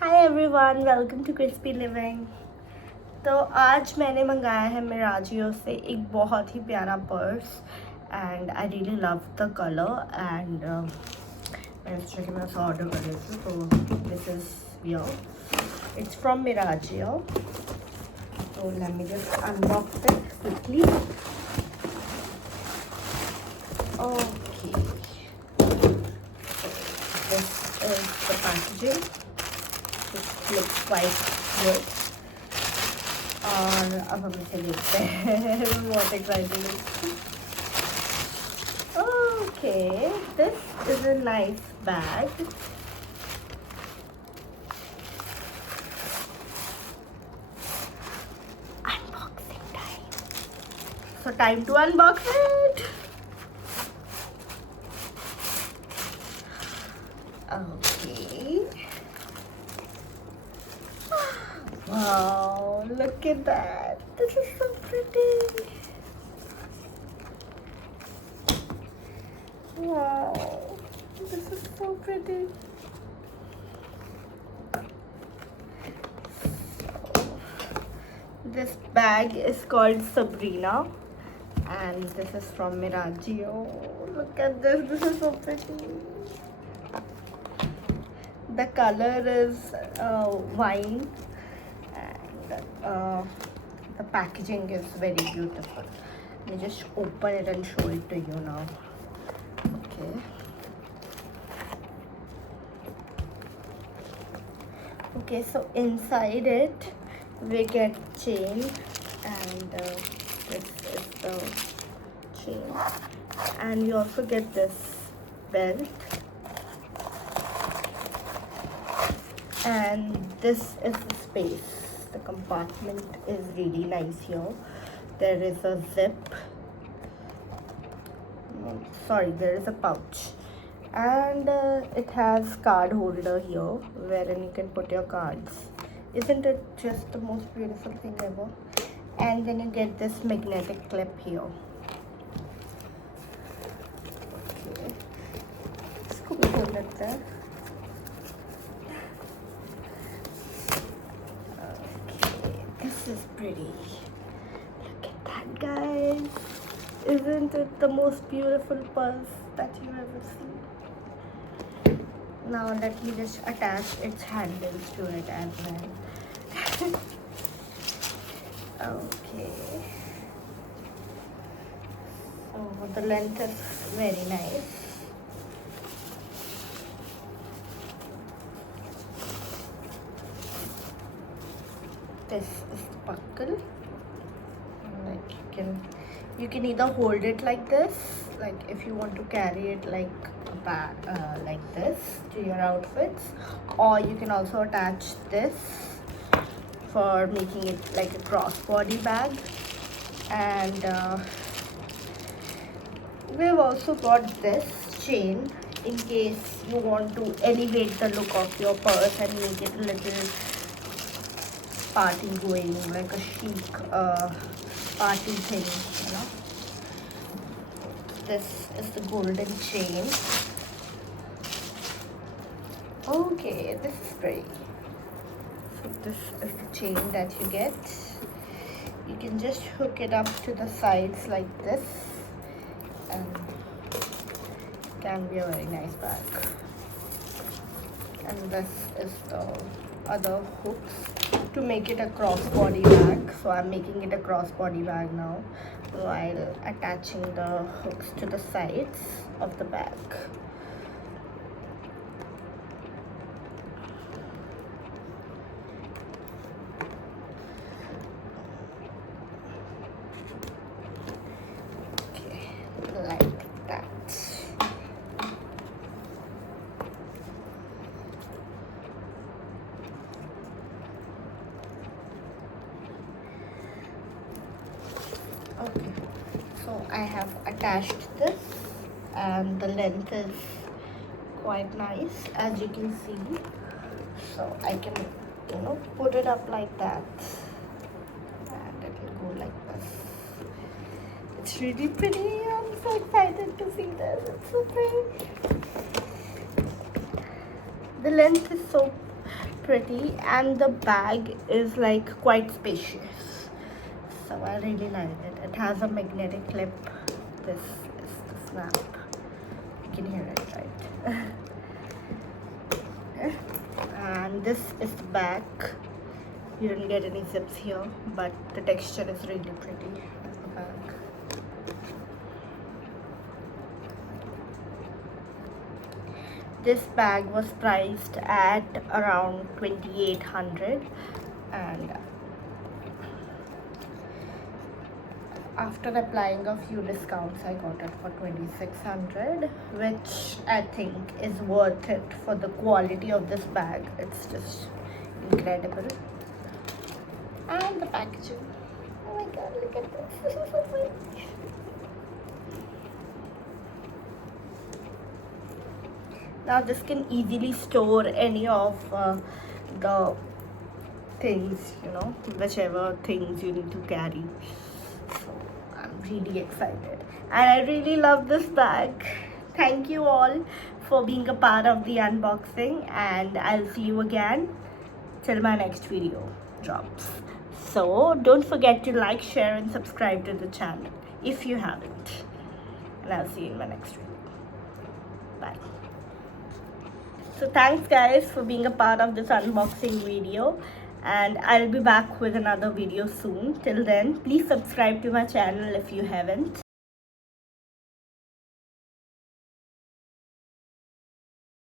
Hi everyone, welcome to crispy living. तो आज मैंने मंगाया है मिराजियो से एक बहुत ही प्यारा purse and I really love the colour and मैंने सोचा कि मैं उसे ऑर्डर कर लेती हूँ। तो this is your, it's from Miraggio. तो let me just unbox it quickly. Okay, this is the packaging. It looks quite good. और अब हम इसे देखते हैं। बहुत excited. Okay, this is a nice bag. Unboxing time. So time to unbox it. Okay, wow, look at that. This is so pretty. Wow, this is so pretty. So, this bag is called Sabrina and this is from Mirragio. Look at this. This is so pretty. The color is wine. The packaging is very beautiful. Let me just open it and show it to you now. Okay. Okay, so inside it we get chain and this is the chain, and you also get this belt, and this is the space. The compartment is really nice here. There is a zip. Sorry, there is a pouch, and it has card holder here wherein you can put your cards. Isn't it just the most beautiful thing ever? And then you get this magnetic clip here. Okay, इसको भी खोल लेते हैं. This is pretty. Look at that, guys. Isn't it the most beautiful purse that you've ever seen? Now let me just attach its handles to it as well. Okay. So the length is very nice. This is the buckle. Like you can either hold it like this, like if you want to carry it like a bag, like this to your outfits, or you can also attach this for making it like a crossbody bag. And we've also got this chain in case you want to elevate the look of your purse and make it a little party going, like a chic party thing, you know. This is the golden chain. Okay, this is pretty. So this is the chain that you get. You can just hook it up to the sides like this, and it can be a very nice bag. And this is the other hooks to make it a crossbody bag. So I'm making it a crossbody bag now while attaching the hooks to the sides of the bag. Okay, like that. Okay, so I have attached this and the length is quite nice, as you can see. So I can, you know, put it up like that and it will go like this. It's really pretty. I'm so excited to see this. It's so pretty. The length is so pretty, and the bag is like quite spacious, so I really like it. It has a magnetic clip. This is the snap. You can hear it, right? And this is the back. You don't get any zips here, but the texture is really pretty at the back. This bag was priced at around 2,800, and after applying a few discounts I got it for 2,600, which I think is worth it for the quality of this bag. It's just incredible. And the packaging, oh my god, look at this, this is so pretty. Now this can easily store any of the things, you know, whichever things you need to carry. So I'm really excited, and I really love this bag. Thank you all for being a part of the unboxing, and I'll see you again till my next video drops. So don't forget to like, share and subscribe to the channel if you haven't, and I'll see you in my next video. Bye. So thanks guys for being a part of this unboxing video, and I'll be back with another video soon. Till then, please subscribe to my channel if you haven't,